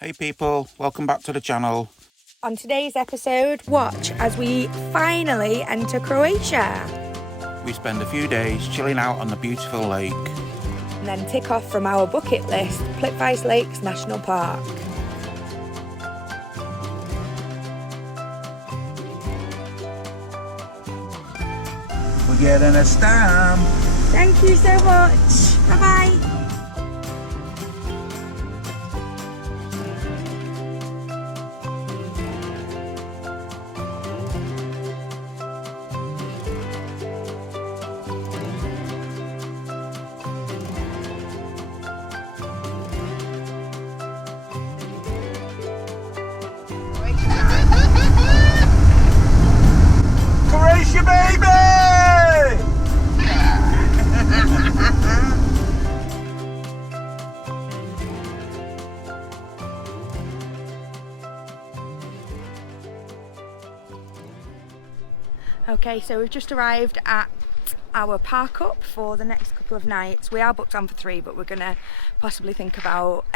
Hey people, welcome back to the channel. On today's episode, watch as we finally enter Croatia. We spend a few days chilling out on the beautiful lake. And then tick off from our bucket list, Plitvice Lakes National Park. We're getting a stamp. Thank you so much. Bye-bye. Croatia, baby! Okay, so we've just arrived at our park up for the next couple of nights. We are booked on for 3, but we're gonna possibly think about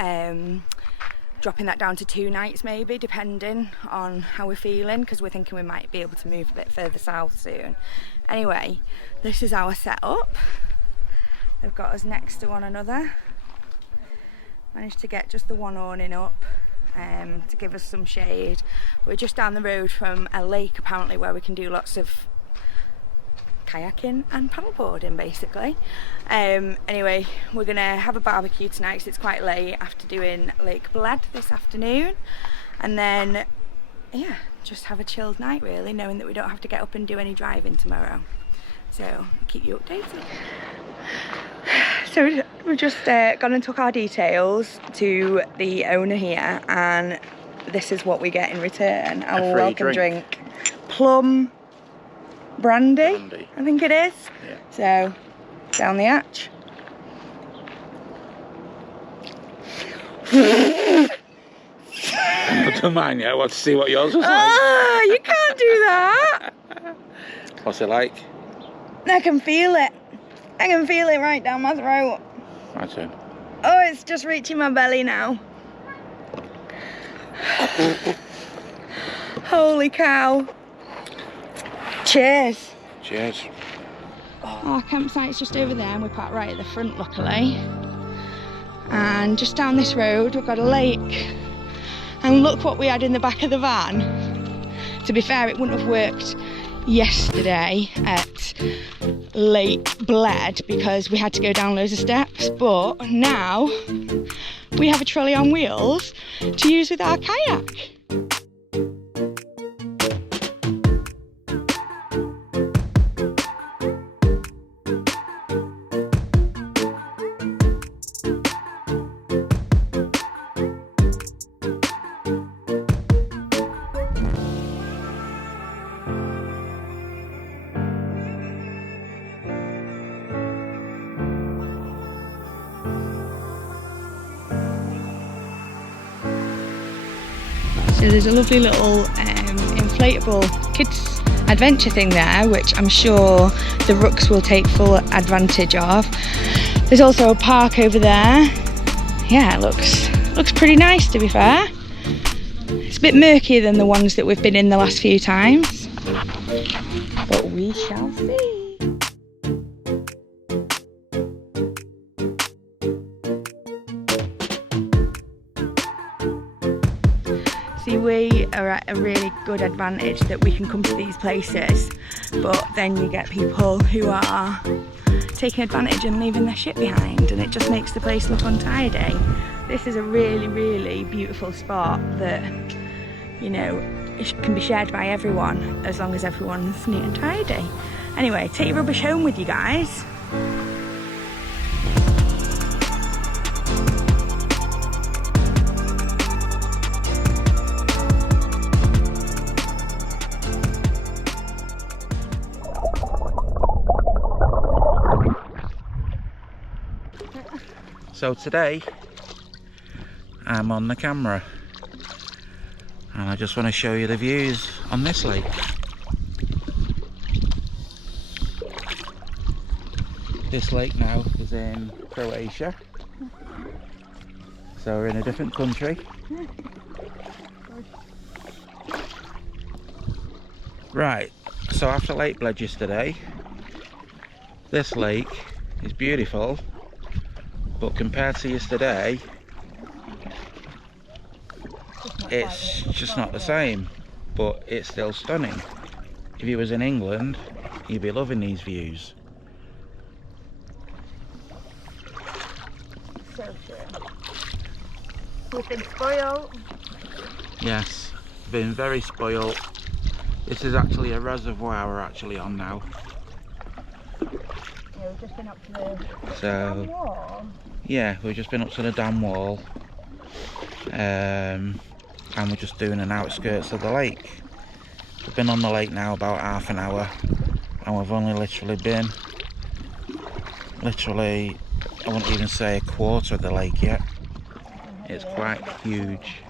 dropping that down to 2 nights maybe, depending on how we're feeling, because we're thinking we might be able to move a bit further south soon. Anyway, this is our setup. They've got us next to one another. Managed to get just the one awning up to give us some shade. We're just down the road from a lake apparently where we can do lots of kayaking and paddleboarding basically. Anyway, we're gonna have a barbecue tonight because it's quite late after doing Lake Bled this afternoon, and then yeah, just have a chilled night really, knowing that we don't have to get up and do any driving tomorrow. So I'll keep you updated. So we've just gone and took our details to the owner here, and this is what we get in return. Our welcome drink. Plum brandy, I think it is. Yeah. So down the hatch. I don't mind yet. I want to see what yours was like. Oh, you can't do that. What's it like? I can feel it. I can feel it right down my throat. My turn. Oh, it's just reaching my belly now. Holy cow. Cheers. Cheers. Our campsite's just over there and we parked right at the front luckily. And just down this road we've got a lake. And look what we had in the back of the van. To be fair, it wouldn't have worked yesterday at Lake Bled because we had to go down loads of steps, but now we have a trolley on wheels to use with our kayak. So there's a lovely little inflatable kids adventure thing there, which I'm sure the rooks will take full advantage of. There's also a park over there. Yeah, it looks pretty nice to be fair. It's a bit murkier than the ones that we've been in the last few times, but we shall see. See, we are at a really good advantage that we can come to these places, but then you get people who are taking advantage and leaving their shit behind, and it just makes the place look untidy. This is a really, really beautiful spot that, you know, it can be shared by everyone as long as everyone's neat and tidy. Anyway, take your rubbish home with you guys. So today I'm on the camera and I just want to show you the views on this lake. This lake now is in Croatia. So we're in a different country. Right, so after Lake Bledge yesterday, this lake is beautiful, but compared to yesterday, it's just not the same, but it's still stunning. If you was in England, you'd be loving these views. So true. We've been spoiled. Yes, been very spoiled. This is actually a reservoir we're actually on now. Yeah, we've just been up to the So, wall. yeah, we've just been up to the dam wall. And we're just doing an outskirts of the lake. We've been on the lake now about half an hour, and we've only literally been, I wouldn't even say a quarter of the lake yet. It's quite huge.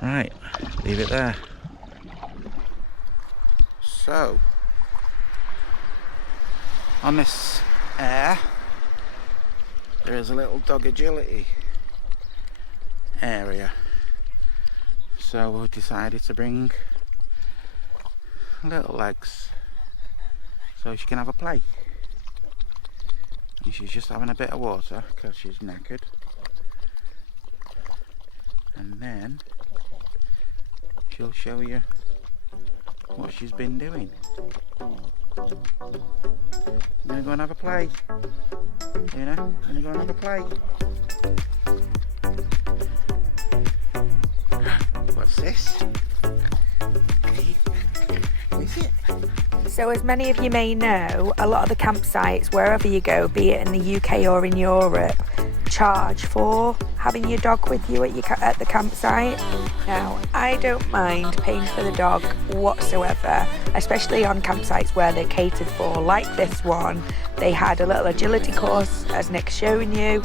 Right, leave it there. So, on this air, there is a little dog agility area. So we decided to bring little legs so she can have a play. And she's just having a bit of water because she's knackered. And then she'll show you what she's been doing. You gonna go and have a play? You know, gonna go and have a play. What's this? What is it? So as many of you may know, a lot of the campsites, wherever you go, be it in the UK or in Europe, charge for having your dog with you at the campsite. Now, I don't mind paying for the dog whatsoever, especially on campsites where they're catered for, like this one. They had a little agility course, as Nick's showing you,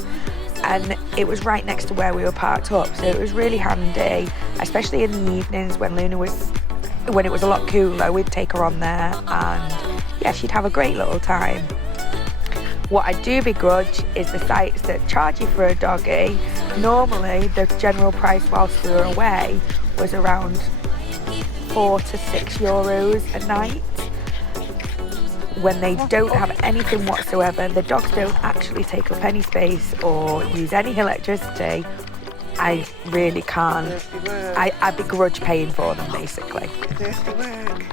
and it was right next to where we were parked up, so it was really handy, especially in the evenings when it was a lot cooler. We'd take her on there and yeah, she'd have a great little time. What I do begrudge is the sites that charge you for a doggy. Normally the general price whilst we were away was around €4 to €6 a night. When they don't have anything whatsoever, the dogs don't actually take up any space or use any electricity, I really can't. I begrudge paying for them, basically. Thirsty work.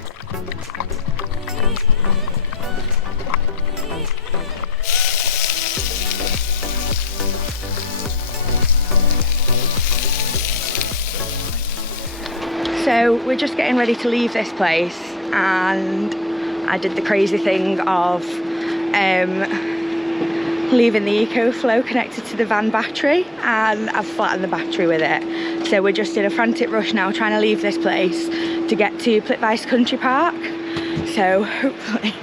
So we're just getting ready to leave this place, and I did the crazy thing of leaving the EcoFlow connected to the van battery, and I've flattened the battery with it. So we're just in a frantic rush now trying to leave this place to get to Plitvice Country Park. So hopefully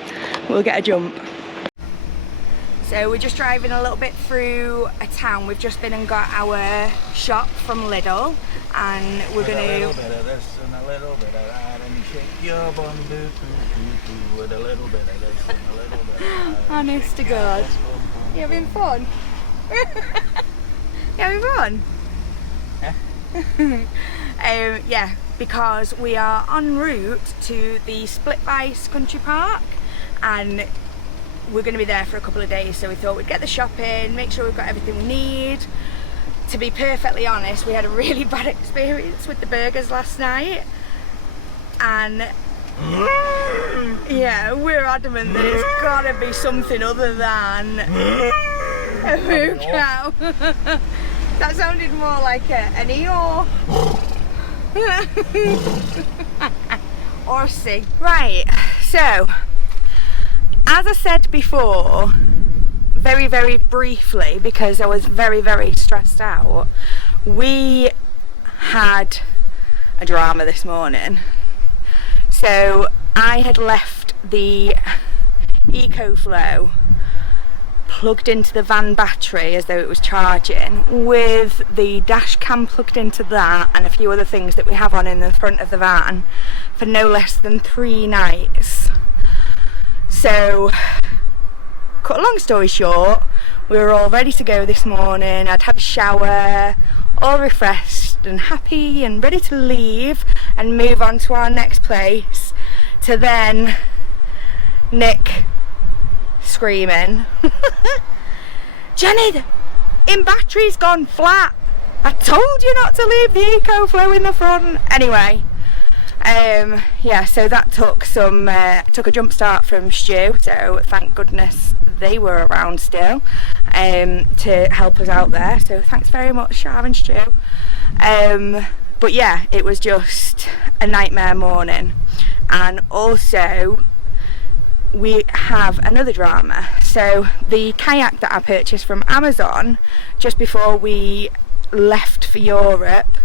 we'll get a jump. So we're just driving a little bit through a town. We've just been and got our shop from Lidl, and we're going to... A little bit of this and a little bit of that, and you shake your bum with a little bit of this and a little bit of that. Honest to God. You having fun? You having fun? Yeah. Yeah, because we are en route to the Plitvice Country Park, and we're going to be there for a couple of days, so we thought we'd get the shopping, make sure we've got everything we need. To be perfectly honest, we had a really bad experience with the burgers last night, and yeah, we're adamant that it's gotta be something other than a moo cow. That sounded more like an Eeyore. Or a C. Right, so as I said before, very, very briefly, because I was very, very stressed out, we had a drama this morning. So I had left the EcoFlow plugged into the van battery as though it was charging, with the dash cam plugged into that and a few other things that we have on in the front of the van, for no less than 3 nights. So cut a long story short, we were all ready to go this morning. I'd had a shower, all refreshed and happy and ready to leave and move on to our next place, to then Nick screaming, Jenny, in battery's gone flat. I told you not to leave the EcoFlow in the front. Anyway, yeah, so that took a jump start from Stu, so thank goodness they were around still to help us out there, so thanks very much, Shar and Stu. But yeah, it was just a nightmare morning. And also we have another drama. So the kayak that I purchased from Amazon just before we left for Europe,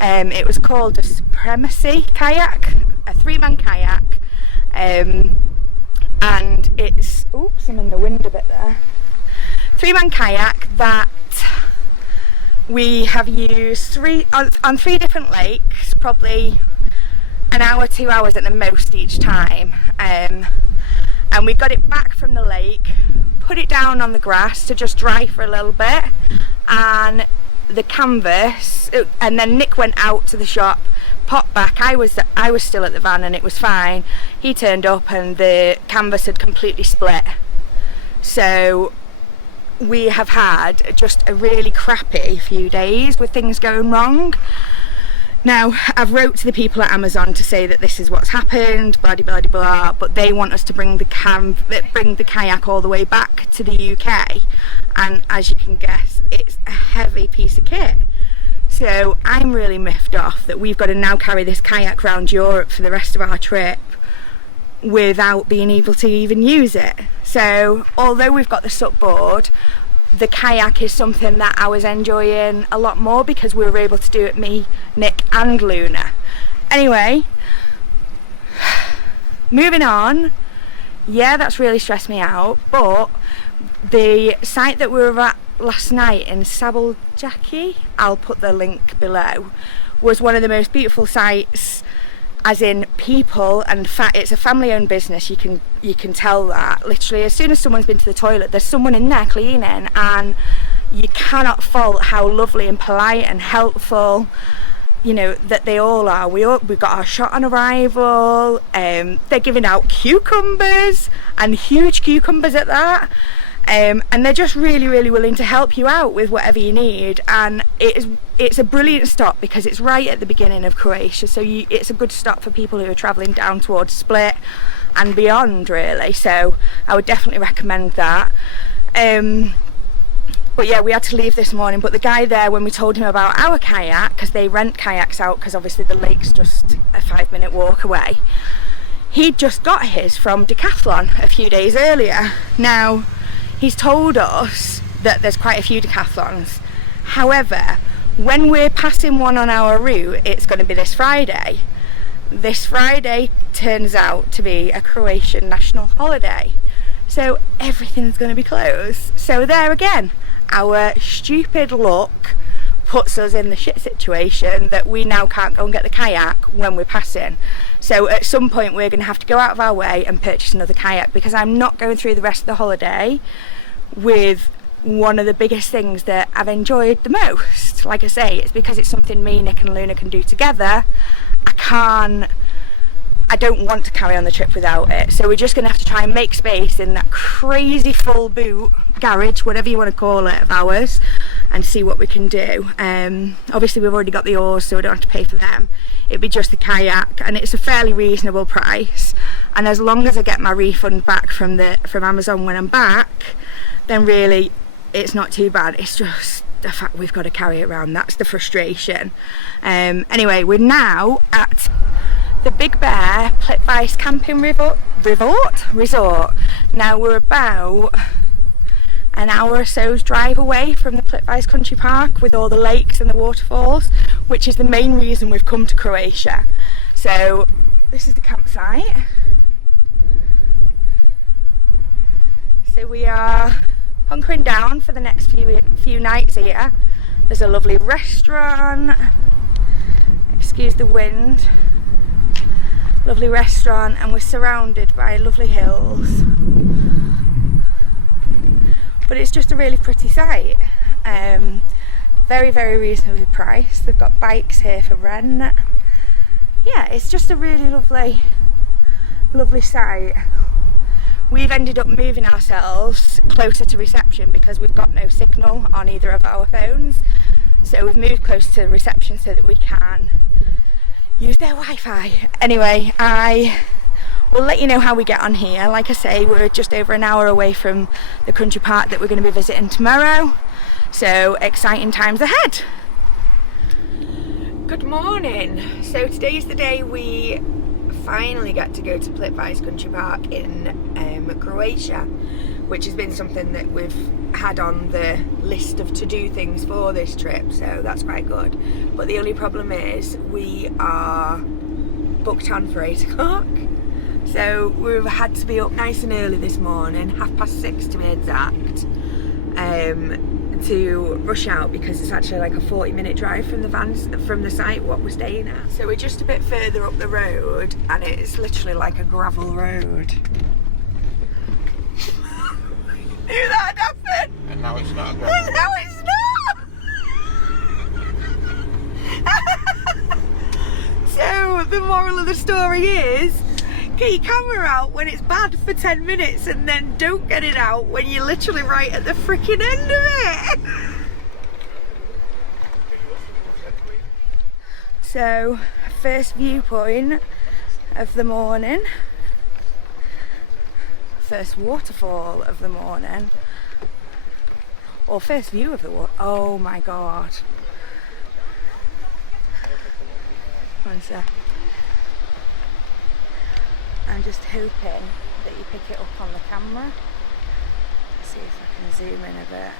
it was called a Supremacy kayak, a 3-man kayak, and it's, oops, I'm in the wind a bit there, 3-man kayak that we have used on 3 different lakes, probably an hour, 2 hours at the most each time, and we got it back from the lake, put it down on the grass to just dry for a little bit, and the canvas, and then Nick went out to the shop, popped back. I was still at the van and it was fine. He turned up and the canvas had completely split. So we have had just a really crappy few days with things going wrong. Now, I've wrote to the people at Amazon to say that this is what's happened, blah, blah, blah, blah, but they want us to bring the kayak all the way back to the UK. And as you can guess, it's a heavy piece of kit. So I'm really miffed off that we've got to now carry this kayak around Europe for the rest of our trip without being able to even use it. So although we've got the SUP board, the kayak is something that I was enjoying a lot more because we were able to do it, me, Nick and Luna. Anyway, moving on. Yeah, that's really stressed me out, but the site that we were at last night in Sabaljaki, I'll put the link below, was one of the most beautiful sites, as in people, and it's a family-owned business. You can tell that literally as soon as someone's been to the toilet, there's someone in there cleaning, and you cannot fault how lovely and polite and helpful, you know, that they all are. We got our shot on arrival. They're giving out cucumbers, and huge cucumbers at that. And they're just really, really willing to help you out with whatever you need, and it's a brilliant stop because it's right at the beginning of Croatia, so it's a good stop for people who are travelling down towards Split and beyond, really. So I would definitely recommend that. But yeah, we had to leave this morning, but the guy there, when we told him about our kayak, because they rent kayaks out because obviously the lake's just a 5-minute walk away, he'd just got his from Decathlon a few days earlier. Now, he's told us that there's quite a few Decathlons. However, when we're passing one on our route, it's going to be this Friday. This Friday turns out to be a Croatian national holiday. So everything's going to be closed. So there again, our stupid luck puts us in the shit situation that we now can't go and get the kayak when we're passing. So at some point we're going to have to go out of our way and purchase another kayak, because I'm not going through the rest of the holiday with one of the biggest things that I've enjoyed the most. Like I say, it's because it's something me, Nick and Luna can do together. I don't want to carry on the trip without it, so we're just going to have to try and make space in that crazy full boot garage, whatever you want to call it, of ours, and see what we can do. Obviously we've already got the oars, so we don't have to pay for them. It'd be just the kayak, and it's a fairly reasonable price, and as long as I get my refund back from Amazon when I'm back, then really it's not too bad. It's just the fact we've got to carry it around, that's the frustration. Anyway, we're now at the Big Bear Plitvice Camping Resort. Now we're about an hour or so's drive away from the Plitvice Country Park with all the lakes and the waterfalls, which is the main reason we've come to Croatia. So this is the campsite. So we are hunkering down for the next few nights here. There's a lovely restaurant, excuse the wind, lovely restaurant, and we're surrounded by lovely hills. but it's just a really pretty site. Very, very reasonably priced. They've got bikes here for rent. Yeah, it's just a really lovely site. We've ended up moving ourselves closer to reception because we've got no signal on either of our phones. So we've moved close to reception so that we can use their Wi-Fi. Anyway, I will let you know how we get on here. Like I say, we're just over an hour away from the country park that we're going to be visiting tomorrow. So exciting times ahead. Good morning. So today's the day we finally get to go to Plitvice Country Park in Croatia, which has been something that we've had on the list of to-do things for this trip, so that's quite good. But the only problem is we are booked on for 8 o'clock, so we've had to be up nice and early this morning, 6:30 to be exact, to rush out because it's actually like a 40-minute drive from the site what we're staying at. So we're just a bit further up the road and it's literally like a gravel road. Knew that happened! And now it's not a gravel road. And now it's not! So the moral of the story is, get your camera out when it's bad for 10 minutes and then don't get it out when you're literally right at the freaking end of it. So, first viewpoint of the morning. First waterfall of the morning. Or first view of the water. Oh my god. One sec. I'm just hoping that you pick it up on the camera. See if I can zoom in a bit.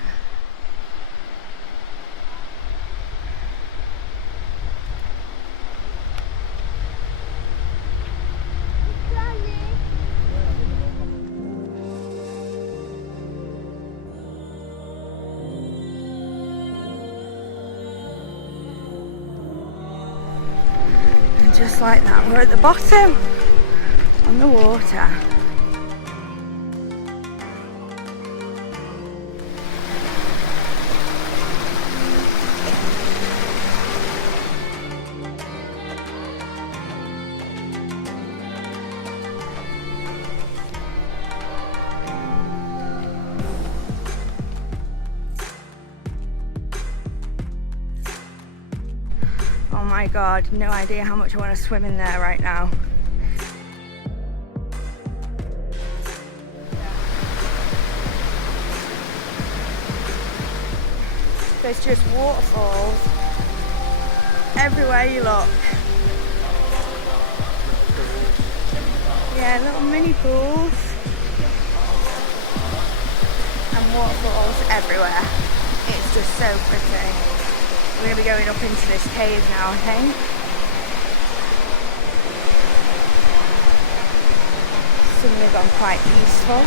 And just like that, we're at the bottom. On the water. Oh my god, no idea how much I want to swim in there right now. There's just waterfalls everywhere you look. Yeah, little mini pools and waterfalls everywhere. It's just so pretty. We're going to be going up into this cave now, I think. Suddenly gone quite peaceful.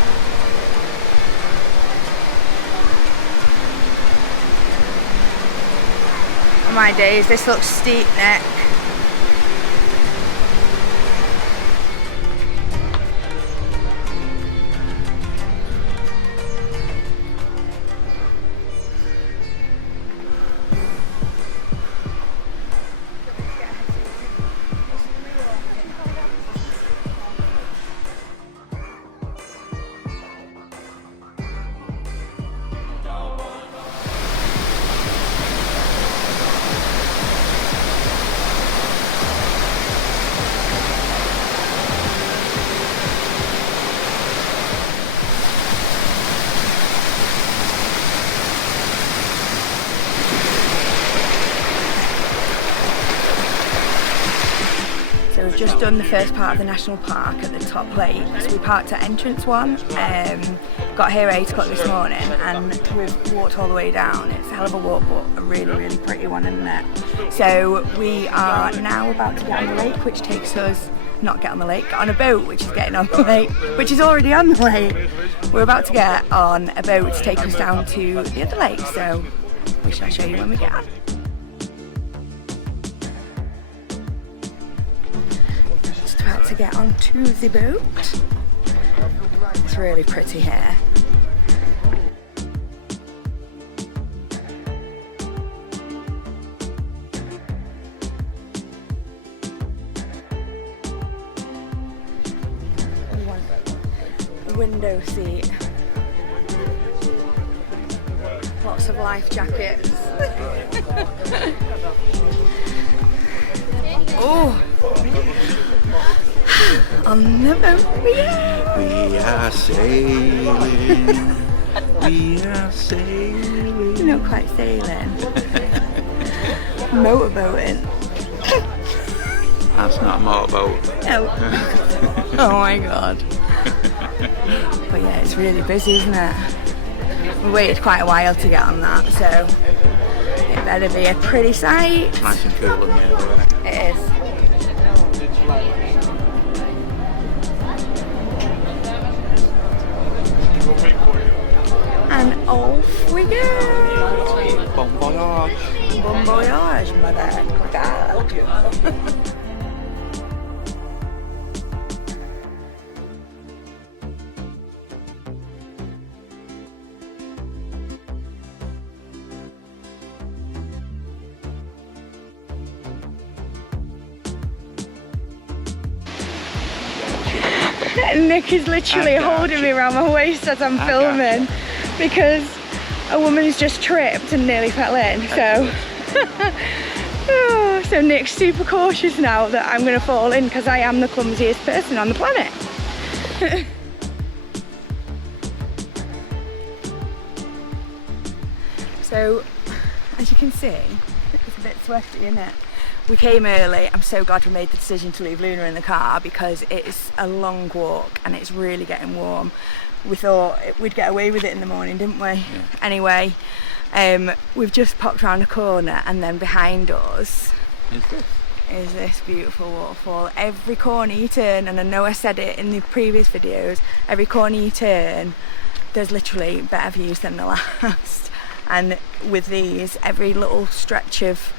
Oh my days, this looks steep, Nick. So we've just done the first part of the national park at the top lakes. We parked at entrance 1, got here at 8 o'clock this morning and we've walked all the way down. It's a hell of a walk, but a really, really pretty one, isn't it? So we are now about to get on the lake, which takes us, not get on the lake, get on a boat, which is getting on the lake, which is already on the lake. We're about to get on a boat to take us down to the other lake, so we shall show you when we get on. About to get onto the boat. It's really pretty here. the window seat. Lots of life jackets. Oh! On the boat we are sailing. We are sailing. You're not quite sailing. Motorboating. That's not a motorboat. No. Oh my god. But yeah, it's really busy, isn't it? We waited quite a while to get on that, so it better be a pretty sight. Nice and cool in here, isn't it? It is. And off we go. Bon voyage. Bon voyage, mother. Nick is literally holding me around my waist as I'm filming because a woman's just tripped and nearly fell in. So, so Nick's super cautious now that I'm going to fall in because I am the clumsiest person on the planet. So, as you can see, it's a bit sweaty, isn't it? We came early. I'm so glad we made the decision to leave Luna in the car because it's a long walk and it's really getting warm. We thought we'd get away with it in the morning, didn't we? Yeah. Anyway, we've just popped around a corner and then behind us is this beautiful waterfall. Every corner you turn, and I know I said it in the previous videos, every corner you turn, there's literally better views than the last. And with these, every little stretch of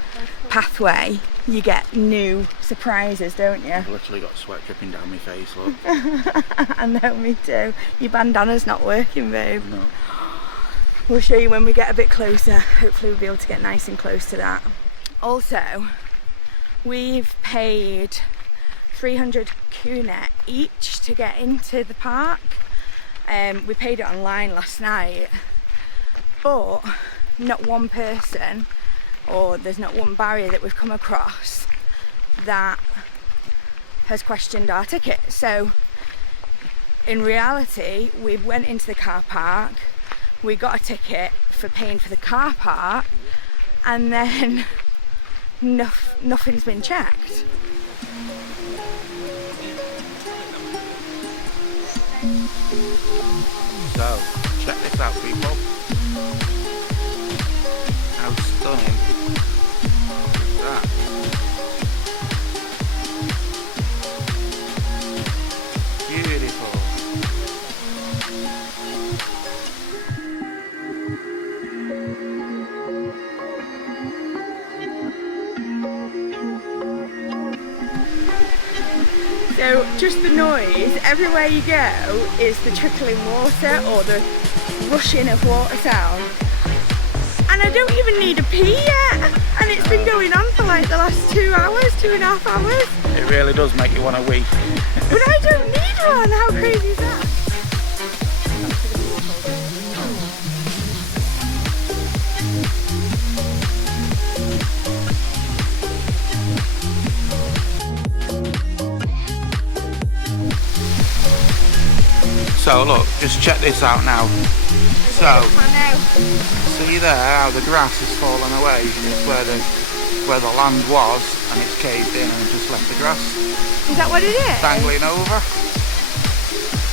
pathway, you get new surprises, don't you? I've literally got sweat dripping down my face, look. I know, me too. Your bandana's not working, babe. No. We'll show you when we get a bit closer. Hopefully we'll be able to get nice and close to that. Also, we've paid 300 kuna each to get into the park. We paid it online last night, but not one person, or there's not one barrier that we've come across that has questioned our ticket. So in reality, we went into the car park, we got a ticket for paying for the car park, and then nothing's been checked. So, check this out, people. How stunning is that? Beautiful. So just the noise, everywhere you go is the trickling water or the rushing of water sound. And I don't even need a pee yet, and it's been going on for like the last 2 hours, 2.5 hours. It really does make you want to wee. But I don't need one, how crazy is that? So look, just check this out now. So, see there how the grass has fallen away? It's where the land was, and it's caved in and just left the grass. Is that what it is? Dangling over.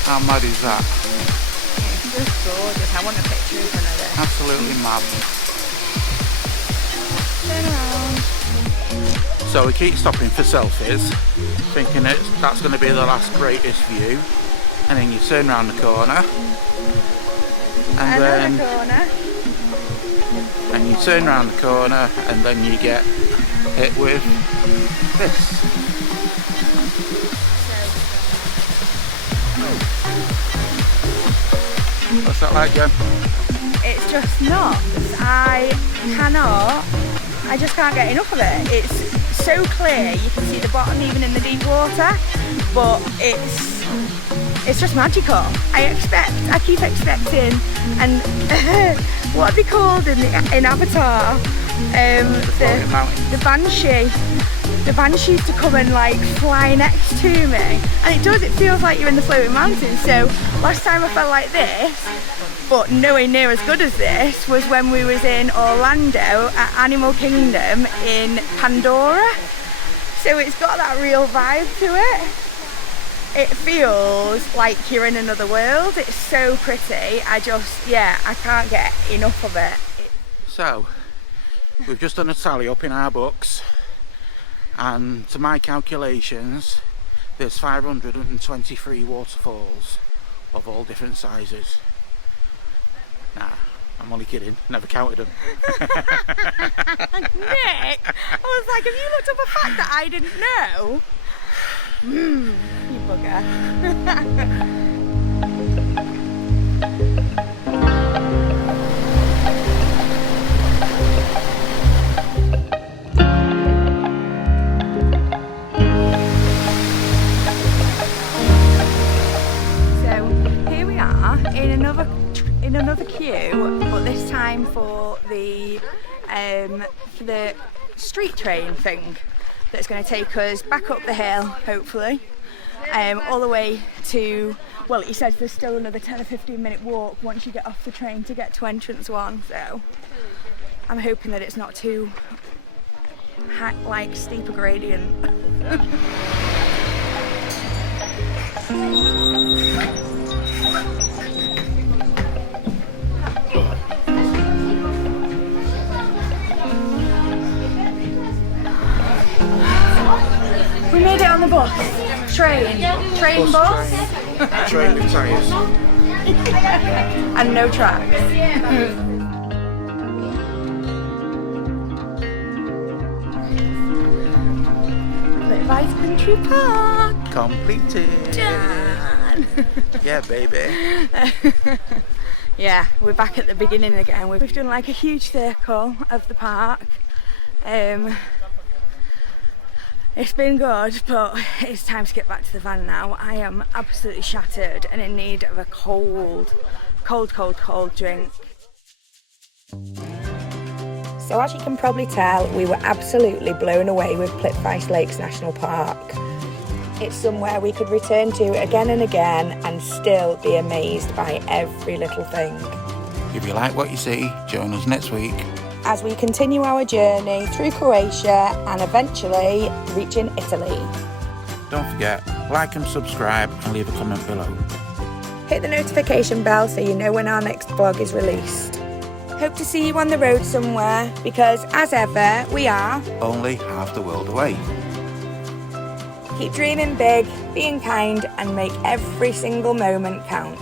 How mad is that? It's just gorgeous. I want a picture in front of this. Absolutely mad. Turn around. So we keep stopping for selfies, thinking that's going to be the last greatest view. And then you turn around the corner, and you turn around the corner, and then you get hit with this. What's that like, Jen? It's just nuts. I just can't get enough of it. so clear you can see the bottom even in the deep water, but it's just magical. I keep expecting, and what are they called in Avatar? The Banshee. The Banshees to come and like fly next to me, and it feels like you're in the floating mountains. So last time I felt like this, but nowhere near as good as this, was when we was in Orlando at Animal Kingdom in Pandora. So it's got that real vibe to it. It feels like you're in another world. It's so pretty. I can't get enough of it. So we've just done a tally up in our books, and to my calculations there's 523 waterfalls of all different sizes. Nah, I'm only kidding, never counted them. Nick, I was like, have you looked up a fact that I didn't know? You bugger. In another queue, but this time for the street train thing that's going to take us back up the hill, hopefully, all the way to, well, he says there's still another 10 or 15 minute walk once you get off the train to get to entrance 1, so I'm hoping that it's not too like steep a gradient. We made it on the bus. Train bus. Train with tyres. And no tracks. Plitvice Country Park. Completed. Done. Yeah, baby. Yeah, we're back at the beginning again. We've done like a huge circle of the park. It's been good, but it's time to get back to the van now. I am absolutely shattered and in need of a cold drink. So as you can probably tell, we were absolutely blown away with Plitvice Lakes National Park. It's somewhere we could return to again and again and still be amazed by every little thing. If you like what you see, join us next week as we continue our journey through Croatia and eventually reaching Italy. Don't forget, like and subscribe and leave a comment below. Hit the notification bell so you know when our next vlog is released. Hope to see you on the road somewhere, because as ever, we are only half the world away. Keep dreaming big, being kind, and make every single moment count.